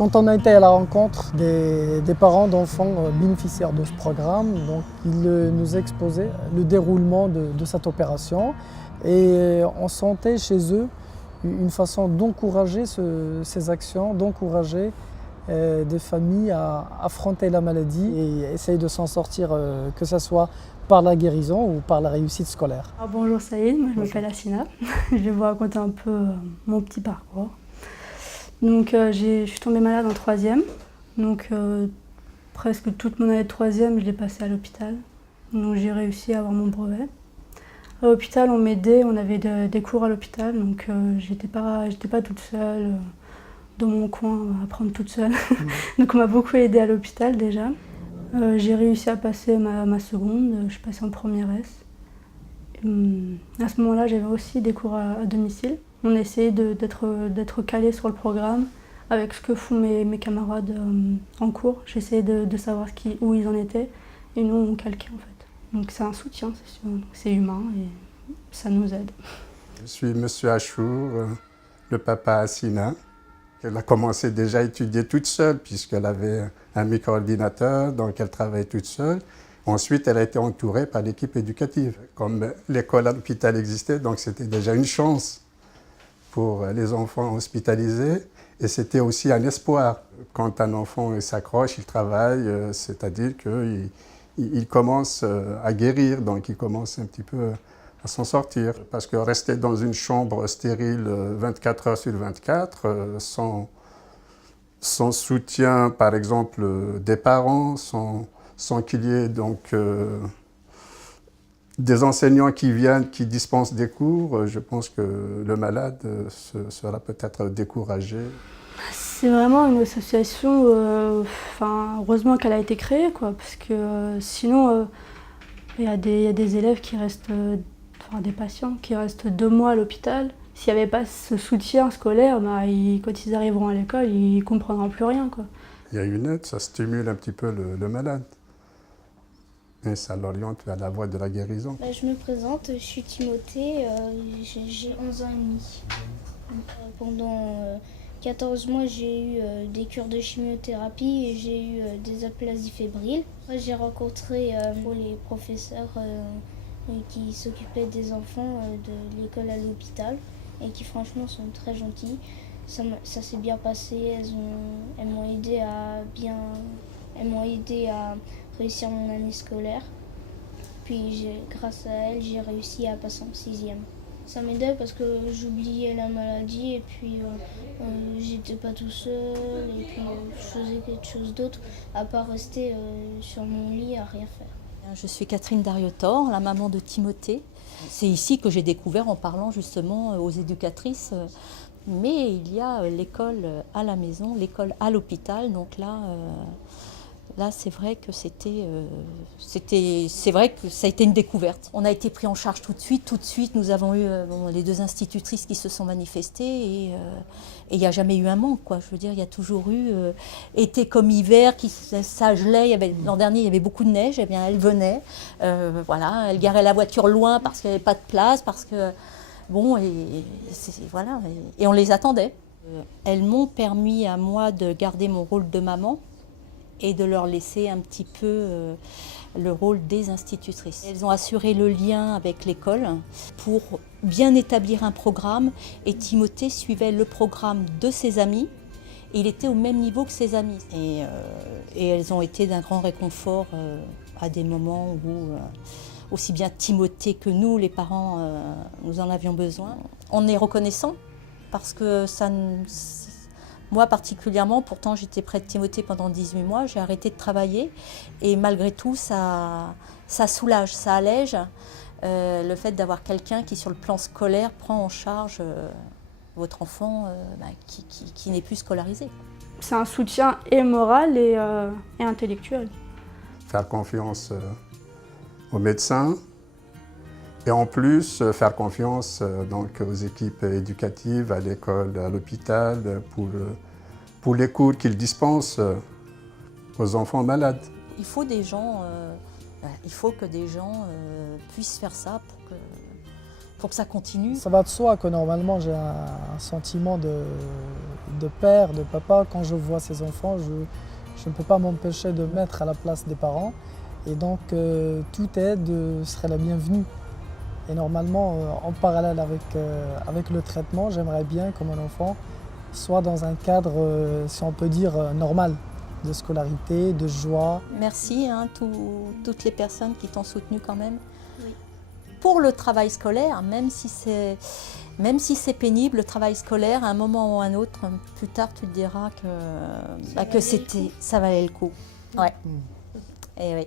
Quand on a été à la rencontre des parents d'enfants bénéficiaires de ce programme, donc ils nous exposaient le déroulement de cette opération et on sentait chez eux une façon d'encourager ces actions, d'encourager des familles à affronter la maladie et essayer de s'en sortir, que ce soit par la guérison ou par la réussite scolaire. Bonjour Saïd, moi je m'appelle Assina. Je vais vous raconter un peu mon petit parcours. Donc je suis tombée malade en troisième. Donc presque toute mon année de troisième, je l'ai passée à l'hôpital. Donc j'ai réussi à avoir mon brevet. À l'hôpital, on m'aidait, on avait des cours à l'hôpital, donc j'étais pas toute seule dans mon coin à apprendre toute seule. Donc on m'a beaucoup aidée à l'hôpital déjà. J'ai réussi à passer ma seconde, je suis passée en première S. À ce moment-là, j'avais aussi des cours à domicile. On essayait d'être calé sur le programme avec ce que font mes camarades en cours. J'essayais de savoir où ils en étaient et nous, on calquait en fait. Donc c'est un soutien, c'est sûr. C'est humain et ça nous aide. Je suis Monsieur Achour, le papa Assina. Elle a commencé déjà à étudier toute seule puisqu'elle avait un micro-ordinateur, donc elle travaillait toute seule. Ensuite, elle a été entourée par l'équipe éducative. Comme l'école à l'hôpital existait, donc c'était déjà une chance pour les enfants hospitalisés. Et c'était aussi un espoir. Quand un enfant s'accroche, il travaille, c'est-à-dire qu'il commence à guérir, donc il commence un petit peu à s'en sortir. Parce que rester dans une chambre stérile 24 heures sur 24, sans soutien, par exemple, des parents, sans qu'il y ait donc des enseignants qui viennent, qui dispensent des cours, je pense que le malade sera peut-être découragé. C'est vraiment une association, heureusement qu'elle a été créée, quoi, parce que sinon, il y a des élèves qui restent, des patients qui restent 2 mois à l'hôpital. S'il n'y avait pas ce soutien scolaire, quand ils arriveront à l'école, ils ne comprendront plus rien, quoi. Il y a une aide, ça stimule un petit peu le malade. Et ça l'oriente vers la voie de la guérison. Je me présente, je suis Timothée, j'ai 11 ans et demi. Pendant 14 mois, j'ai eu des cures de chimiothérapie et j'ai eu des aplasies fébriles. J'ai rencontré les professeurs qui s'occupaient des enfants de l'école à l'hôpital et qui franchement sont très gentils. Ça s'est bien passé, elles m'ont aidé à réussir mon année scolaire. Puis grâce à elles, j'ai réussi à passer en 6e. Ça m'aidait parce que j'oubliais la maladie et puis j'étais pas tout seul et puis je faisais quelque chose d'autre à part rester sur mon lit à rien faire. Je suis Catherine Dariotor, la maman de Timothée. C'est ici que j'ai découvert en parlant justement aux éducatrices. Mais il y a l'école à la maison, l'école à l'hôpital. Donc là, c'est vrai que c'est vrai que ça a été une découverte. On a été pris en charge tout de suite. Nous avons eu les 2 institutrices qui se sont manifestées et il n'y a jamais eu un manque, quoi. Je veux dire, il y a toujours eu été comme hiver, ça gelait. L'an dernier, il y avait beaucoup de neige. Eh bien, elle venait, voilà, elle garait la voiture loin parce qu'il n'y avait pas de place, parce que voilà, et on les attendait. Elles m'ont permis à moi de garder mon rôle de maman et de leur laisser un petit peu le rôle des institutrices. Elles ont assuré le lien avec l'école pour bien établir un programme et Timothée suivait le programme de ses amis. Et il était au même niveau que ses amis. Et elles ont été d'un grand réconfort à des moments où aussi bien Timothée que nous, les parents, nous en avions besoin. On est reconnaissant parce que moi particulièrement, pourtant j'étais près de Timothée pendant 18 mois, j'ai arrêté de travailler et malgré tout ça soulage, ça allège le fait d'avoir quelqu'un qui sur le plan scolaire prend en charge votre enfant qui n'est plus scolarisé. C'est un soutien et moral et intellectuel. Faire confiance aux médecins et en plus faire confiance donc aux équipes éducatives, à l'école, à l'hôpital pour les cours qu'ils dispensent aux enfants malades. Il faut que des gens puissent faire ça pour que Faut que ça continue. Ça va de soi que normalement j'ai un sentiment de père, de papa. Quand je vois ces enfants, je ne peux pas m'empêcher de me mettre à la place des parents. Et donc toute aide serait la bienvenue. Et normalement, en parallèle avec le traitement, j'aimerais bien que mon enfant soit dans un cadre, si on peut dire, normal, de scolarité, de joie. Merci toutes les personnes qui t'ont soutenu quand même. Oui. Pour le travail scolaire, même si c'est pénible, le travail scolaire, à un moment ou à un autre, plus tard tu te diras que ça valait le coup. Ouais. Et oui.